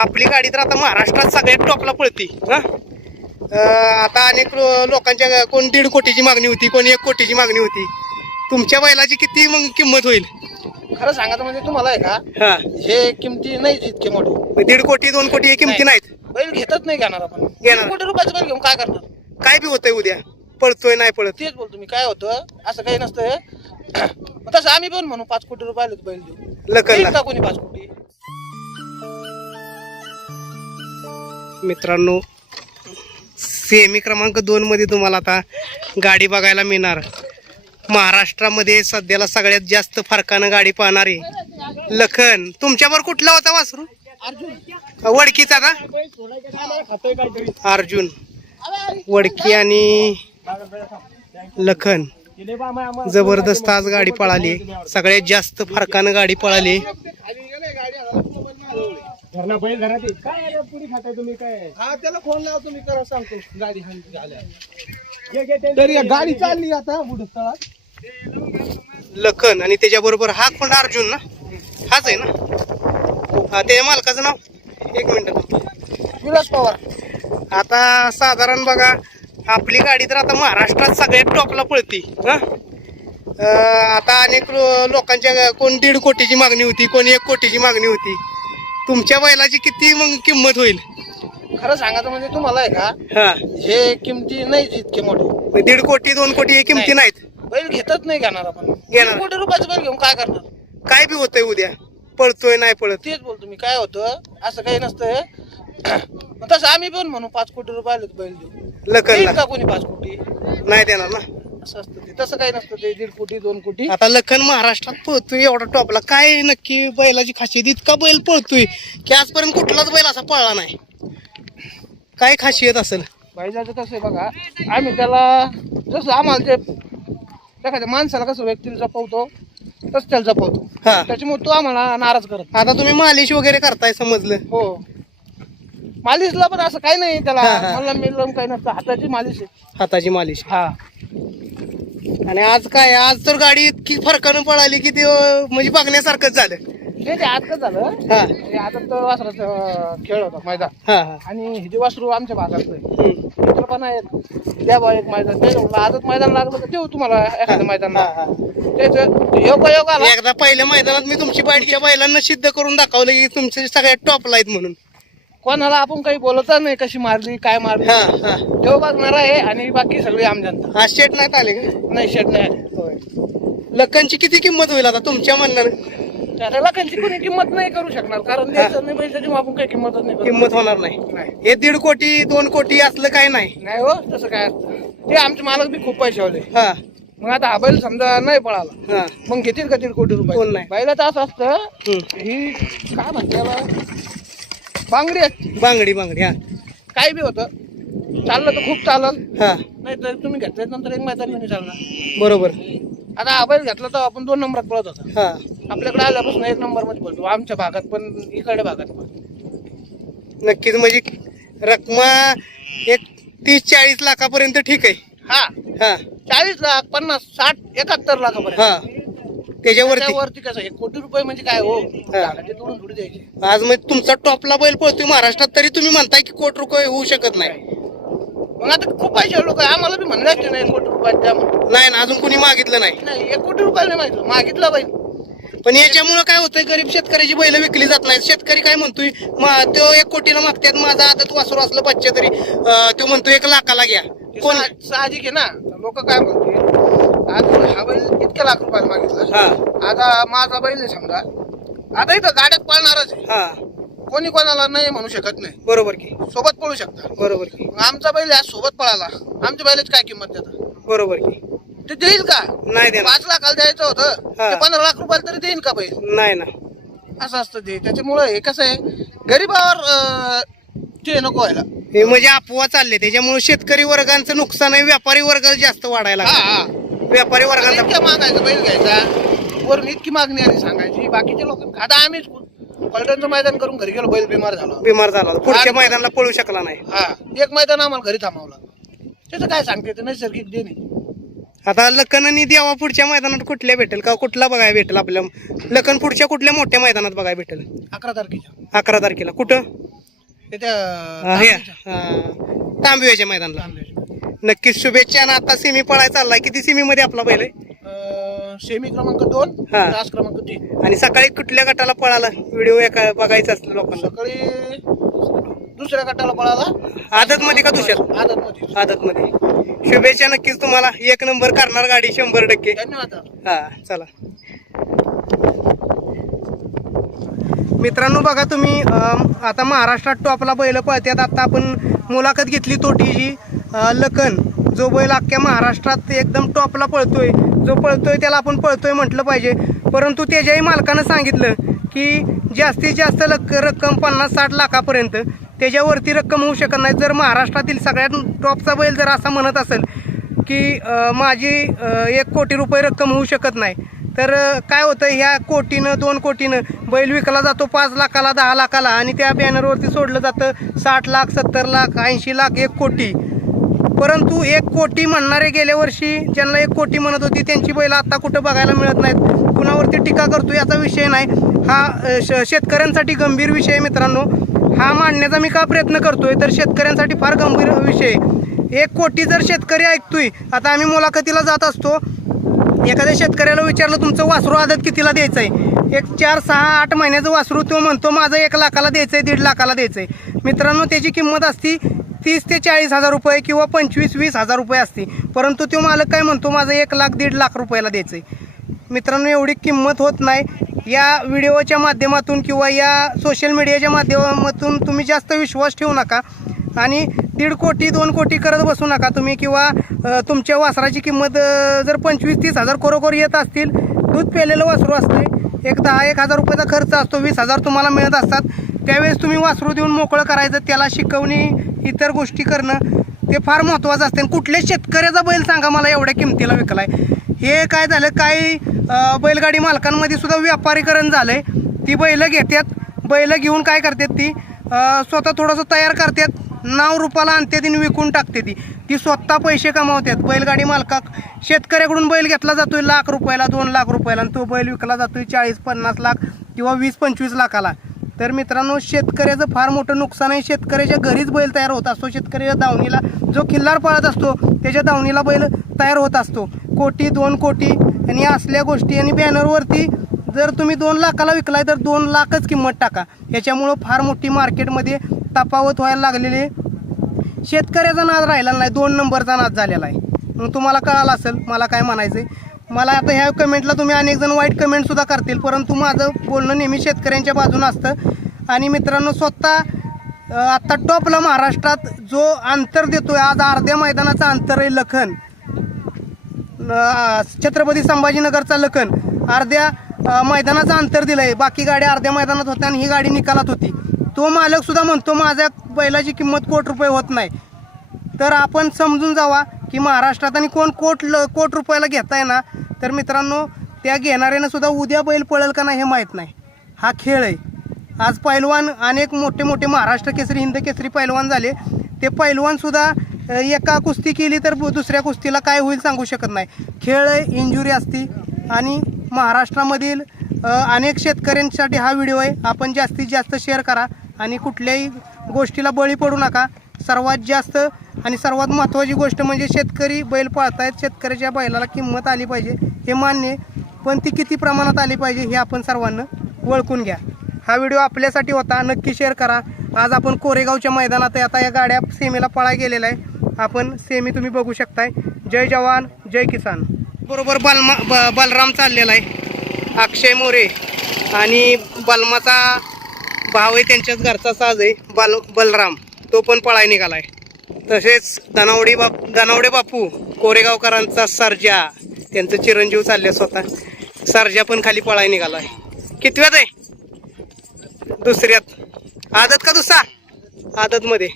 आपली गाडी तर आता महाराष्ट्रात सगळ्यात टॉपला पळती हा? आता अनेक लोकांच्या कोण दीड कोटीची मागणी होती कोण एक कोटीची मागणी होती. तुमच्या बैलाची किती मग किंमत होईल? खरं सांगायचं म्हणजे तुम्हाला आहे का हा. किमती नाही इतके मोठे. दीड कोटी दोन कोटी हे किमती नाही. नाहीत? बैल घेतच नाही घेणार आपण. घेणार. कोटी रुपयाचं बैल घेऊन काय करणार? काय बी होतंय उद्या पळतोय नाही पळत. तेच बोलतो मी काय होतं असं काही नसतं तसं आम्ही पण म्हणू पाच कोटी रुपयाला बैल देऊ कोणी पाच कोटी. मित्रांनो सेमी क्रमांक दोनमध्ये तुम्हाला आता गाडी बघायला मिळणार. महाराष्ट्रामध्ये सध्याला सगळ्यात जास्त फरकानं गाडी पाहणारी लखन. तुमच्यावर कुठला होता वासरू? वडकीचा का? अर्जुन. वडकी आणि लखन. जबरदस्त आज गाडी पळाली. सगळ्यात जास्त फरकानं गाडी पळाली. हा त्याला फोन लावतो मी करा सांगतो. गाडी हानी झाल्या. तरी गाडी चालली आता बुडत तळात लखन आणि त्याच्याबरोबर हा कोण अर्जुन ना? हाच आहे ना? हा ते मालकाचं नाव? एक मिनिट विलास पवार. आता साधारण बघा आपली गाडी तर आता महाराष्ट्रात सगळ्यात टॉपला पळती हा? अं, आता अनेक लो- लोकांच्या कोण दीड कोटीची मागणी होती कोण एक कोटीची मागणी होती. तुमच्या बैलाची किती मग किंमत होईल? खरं सांगायचं म्हणजे तुम्हाला आहे का? हा. हे किमती नाही इतके मोठे. मग दीड कोटी दोन कोटी हे किमती नाही. नाहीत? बैल घेतच नाही घेणार आपण. घेणार. कोटी रुपयाचं बैल घेऊन काय करणार? काय बी होतंय उद्या. पळतोय नाही पळत. तेच बोलतो मी काय होतं? असं काही नसतं मग तसं आम्ही पण म्हणू पाच कोटी रुपयाला बैल देऊ देईल लखनला का कोणी पाच कोटी? नाही देणार ना. असं असतं ते. तसं काही नसतं ते दीड कोटी दोन कोटी. आता लखन महाराष्ट्रात पळतोय एवढा टॉपला. काय नक्की बैलाची खासियत? इतका बैल पळतोय की आजपर्यंत कुठलाच बैल असा पळला नाही. काय खासियत असेल? बैलाचं कसं आहे बघा आम्ही त्याला जसं आम्हाला ते एखाद्या माणसाला कसं व्यक्तीला जपवतो तसं त्याला जपवतो. हा. त्याच्यामुळे तो आम्हाला नाराज करत आता तुम्ही मालिश वगैरे करताय समजलं. हो. मालिशला पण असं काही नाही त्याला. हा, हा. मला मिळलं काही नसतं. हाताची मालिश आहे. हाताची मालिश. हा. आणि आज काय आज तर गाडी इतकी फरकानं पळाली की ते अं, म्हणजे बघण्यासारखंच झालं. ते ते आज कसं झालं. हा. आता तर वासराचा खेळ होता मैदान. हा हा. आणि हे जे वासरू आमच्या भागातलं आहे. हम्म. मित्र पण आहेत. द्या बा एक मैदान ते म्हणलं, आजच मैदान लागलं तर देऊ तुम्हाला एखादं मैदान हा, हा. योग योग आला. एकदा पहिल्या मैदानात मी तुमची बाईटच्या बैलांना सिद्ध करून दाखवलं की तुमचे सगळ्यात टॉपला आहेत म्हणून. कोणाला आपण काही बोलत नाही कशी मारली काय मारली. हा हा. देव बघणार आहे आणि बाकी सगळी आम जनता. आज शेट नाहीत आले का? नाही शेट नाही होय. लखनची किती किंमत होईल आता तुमच्या म्हणणार? त्याला कोणी किंमत नाही करू शकणार कारण द्यायचं नाही आपण काही किंमतच नाही करू. किंमत होणार नाही. नाही. हे दीड कोटी दोन कोटी असलं काय नाही. नाही हो तसं काय असतं. ते आमचे मालक बी खूप पैसे होते हा. मग आता हा बैल समजा नाही पळाला हा. मग घेतील का दीड कोटी कोण रुपये नाही. बैलाचं असं असतं हम्म. ही काय म्हणते बांगडी असते. बांगडी बांगडी हा. काय बी होतं. चाललं तर खूप चालल हा. नाही तर तुम्ही घेतल्या नंतर एक मैदान नाही चालणार. बरोबर. आता बैल घेतला तर आपण दोन नंबरात पळत होता. हा. आपल्याकडे आल्यापासून एक नंबरमध्ये पळतो. आमच्या भागात पण इकडे भागात पण. नक्कीच म्हणजे रकमा एक तीस चाळीस लाखापर्यंत ठीक आहे. हा. हा. चाळीस लाख पन्नास साठ एकाहत्तर लाखापर्यंत. हा. त्याच्यावरती. त्याच्यावरती कसं एक कोटी रुपये म्हणजे काय हो? ते तोडून थोडी द्यायचे. आज म्हणजे तुमचा टॉपला बैल पळतोय महाराष्ट्रात तरी तुम्ही म्हणताय की कोट रुपये होऊ शकत नाही. मग आता खूप पैसे लोक आम्हाला बी म्हणले असते नाही कोटी रुपयात द्या म्हणून. नाही ना अजून कुणी मागितलं नाही. नाही एक कोटी रुपयाला नाही माहिती मागितलं बैल पण याच्यामुळे काय होतंय गरीब शेतकऱ्याची बैल विकली जात नाही शेतकरी काय म्हणतोय मा- तो एक कोटीला मागतात माझा आदत वासरू असलं बच्चे तरी. अं, तो म्हणतो एक लाखाला घ्या. कोण साह- साहजिक आहे ना. लोक काय म्हणते आज हा बैल इतक्या लाख रुपयाला मागितला. हा. आता माझा बैल आहे समजा. आता इथं गाड्यात पळणारच आहे. हा. कोणी कोणाला नाही म्हणू शकत नाही. बरोबर की. सोबत पळू शकता. बरोबर की. मग आमचा बैल आज सोबत पळाला. आमच्या बैलाची काय किंमत देतात बरोबर की. ते देईल का? नाही देणार. पाच लाखाला द्यायचं होतं. हा. ते पंधरा लाख रुपयाला तरी देईल का बैल? नाही ना. असं असतं ते. त्याच्यामुळं हे कसं आहे गरीबावर अं, ते नको व्हायला. हे म्हणजे अफवा चालले. त्याच्यामुळे शेतकरी वर्गांचं नुकसान आहे व्यापारी वर्ग जास्त वाढायला हा लागला. हा. व्यापारी वर्गाचा इतक्या मागायचं बैल घ्यायचा. वरून इतकी मागणी आली सांगायची. बाकीचे लोक आता आम्हीच पलटणचं मैदान करून घरी गेलो बैल बिमार झालो. बिमार झाला. पुढच्या मैदानाला पळू शकला नाही. हा एक मैदान आम्हाला घरी थांबवलं त्याचं काय सांगते ते नैसर्गिक देणे आता लखन आणि देवा पुढच्या मैदानात कुठल्या भेटेल? का कुठला बघायला भेटेल आपल्या? लखन पुढच्या कुठल्या मोठ्या मैदानात बघायला भेटेल? अकरा तारखेच्या. अकरा तारखेला. कुठं? तांबव्याच्या मैदानला. नक्कीच शुभेच्छा आणि आता सेमी पळायला चाललाय. किती सेमी मध्ये आपला बैल आहे? सेमी क्रमांक दोन हा. तास क्रमांक तीन. आणि सकाळी कुठल्या गटाला पळाला? व्हिडिओ एका बघायचा असलं लोकांना. सकाळी दुसऱ्या गटाला पळाला. आदत मध्ये का दुसऱ्यात आदत मध्ये आदत मध्ये शुभेच्छा नक्कीच तुम्हाला. एक नंबर करणार गाडी शंभर टक्के. धन्यवाद. हा चला. मित्रांनो बघा तुम्ही अम, आता महाराष्ट्रात टॉपला बैल पळतात. आता आपण मुलाखत घेतली तोटीची. लखन जो बैल अख्ख्या महाराष्ट्रात एकदम टॉपला पळतोय जो पळतोय त्याला आपण पळतोय म्हटलं पाहिजे. परंतु त्याच्याही मालकानं सांगितलं की जास्तीत जास्त लक रक्कम पन्नास साठ लाखापर्यंत त्याच्यावरती रक्कम होऊ शकत नाही. जर महाराष्ट्रातील सगळ्यात टॉपचा बैल जर असा म्हणत असेल की माझी एक कोटी रुपये रक्कम होऊ शकत नाही तर काय होतं ह्या कोटीनं दोन कोटीनं बैल विकला जातो पाच लाखाला दहा लाखाला आणि त्या बॅनरवरती सोडलं जातं साठ लाख सत्तर लाख ऐंशी लाख एक कोटी. परंतु एक कोटी म्हणणारे गेल्या वर्षी ज्यांना एक कोटी म्हणत होती त्यांची बैल आता कुठं बघायला मिळत नाहीत. कुणावरती टीका करतो याचा विषय नाही. हा श- शेतकऱ्यांसाठी गंभीर विषय आहे मित्रांनो. हा मांडण्याचा मी का प्रयत्न करतोय? तर शेतकऱ्यांसाठी फार गंभीर विषय आहे. एक कोटी जर शेतकरी ऐकतोय आता आम्ही मुलाखतीला जात असतो. एखाद्या शेतकऱ्याला विचारलं तुमचं वासरू आदत कितीला द्यायचं आहे एक चार सहा आठ महिन्याचं वासरू तो म्हणतो माझं एक लाखाला द्यायचं आहे दीड लाखाला द्यायचं आहे मित्रांनो त्याची किंमत असती तीस ते चाळीस हजार रुपये किंवा पंचवीस वीस हजार रुपये असते परंतु तो मालक काय म्हणतो माझं एक लाख दीड लाख रुपयाला द्यायचं आहे मित्रांनो एवढी किंमत होत नाही. या व्हिडिओच्या माध्यमातून किंवा या सोशल मीडियाच्या माध्यमातून तुम्ही जास्त विश्वास ठेवू नका आणि दीड कोटी दोन कोटी करत बसू नका तुम्ही किंवा तुमच्या वासराची किंमत जर पंचवीस तीस हजार खरोखर येत असतील दूध पेलेलं वासरू असते एक दहा एक हजार रुपयाचा खर्च असतो वीस हजार तुम्हाला मिळत असतात. त्यावेळेस तुम्ही वासरू देऊन मोकळं करायचं त्याला शिकवणी इतर गोष्टी करणं ते फार महत्त्वाचं असते. आणि कुठल्या शेतकऱ्याचा बैल सांगा मला एवढ्या किमतीला विकलाय. हे काय झालं? काही बैलगाडी मालकांमध्ये सुद्धा व्यापारीकरण झालं आहे ती बैलं घेतात बैलं घेऊन काय करतात ती? स्वतः थोडंसं तयार करतात नाव रुपाला आणते ती विकून टाकते ती. ती स्वतः पैसे कमावतात बैलगाडी मालकाक शेतकऱ्याकडून बैल घेतला जातोय लाख रुपयाला दोन लाख रुपयाला. आणि तो बैल विकला जातोय चाळीस पन्नास लाख किंवा वीस पंचवीस लाखाला. तर मित्रांनो शेतकऱ्याचं फार मोठं नुकसान आहे. शेतकऱ्याच्या घरीच बैल तयार होत असतो. शेतकऱ्याच्या दावणीला जो खिल्लार पळत असतो त्याच्या दावणीला बैल तयार होत असतो. कोटी दोन कोटी आणि असल्या गोष्टी आणि बॅनरवरती जर तुम्ही दोन लाखाला विकलाय तर दोन लाखच किंमत टाका. याच्यामुळं फार मोठी मार्केटमध्ये तफावत व्हायला लागलेली आहे. शेतकऱ्याचा नाद राहिला नाही. दोन नंबरचा नाद झालेला आहे. मग तुम्हाला कळालं असेल मला काय म्हणायचं आहे मला आता ह्या कमेंटला तुम्ही अनेक जण वाईट कमेंट सुद्धा करतील परंतु माझं बोलणं नेहमी शेतकऱ्यांच्या बाजूनं असतं. आणि मित्रांनो स्वतः आत्ता आता टॉपला महाराष्ट्रात जो अंतर देतोय आज अर्ध्या मैदानाचं अंतर आहे लखन. छत्रपती संभाजीनगरचा लखन. अर्ध्या मैदानाचं अंतर दिलंय. बाकी गाड्या अर्ध्या मैदानात होत्या आणि ही गाडी निकालात होती. तो मालक सुद्धा म्हणतो माझ्या बैलाची किंमत कोट रुपये होत नाही. तर आपण समजून जावा की महाराष्ट्रात आणि कोण कोट ल कोट रुपयाला घेताय ना तर मित्रांनो त्या घेणाऱ्यानं सुद्धा उद्या बैल पळेल का नाही हे माहीत नाही. हा खेळ आहे. आज पैलवान अनेक मोठे मोठे महाराष्ट्र केसरी हिंद केसरी पैलवान झाले. ते पैलवानसुद्धा एका कुस्ती केली तर दुसऱ्या कुस्तीला काय होईल सांगू शकत नाही. खेळ इंजुरी असती. आणि महाराष्ट्रामधील अनेक शेतकऱ्यांसाठी हा व्हिडिओ आहे. आपण जास्तीत जास्त शेअर करा. आणि कुठल्याही गोष्टीला बळी पडू नका. सर्वात जास्त आणि सर्वात महत्त्वाची गोष्ट म्हणजे शेतकरी बैल पाळतायत. शेतकऱ्याच्या बैलाला किंमत आली पाहिजे हे मान्य आहे. पण ती किती प्रमाणात आली पाहिजे हे आपण सर्वांना ओळखून घ्या. हा व्हिडिओ आपल्यासाठी होता. नक्की शेअर करा. आज आपण कोरेगावच्या मैदानात आहे. आता या गाड्या सेमीला पळा गेलेला आहे. आपण सेमी तुम्ही बघू शकताय. जय जवान जय किसान. बरोबर बलमा ब बलराम चाललेला आहे. अक्षय मोरे आणि बलमाचा भाव आहे त्यांच्याच घरचा साज आहे. बल बलराम. तो पण पळाय निघाला आहे तसेच दनावडे बाप दनावडे बापू कोरेगावकरांचा सरजा त्यांचं चिरंजीव चालले स्वतः. सरजा पण खाली पळाय आहे. कितव्यात आहे? दुसऱ्यात. आदत का दुसरा? आदतमध्ये.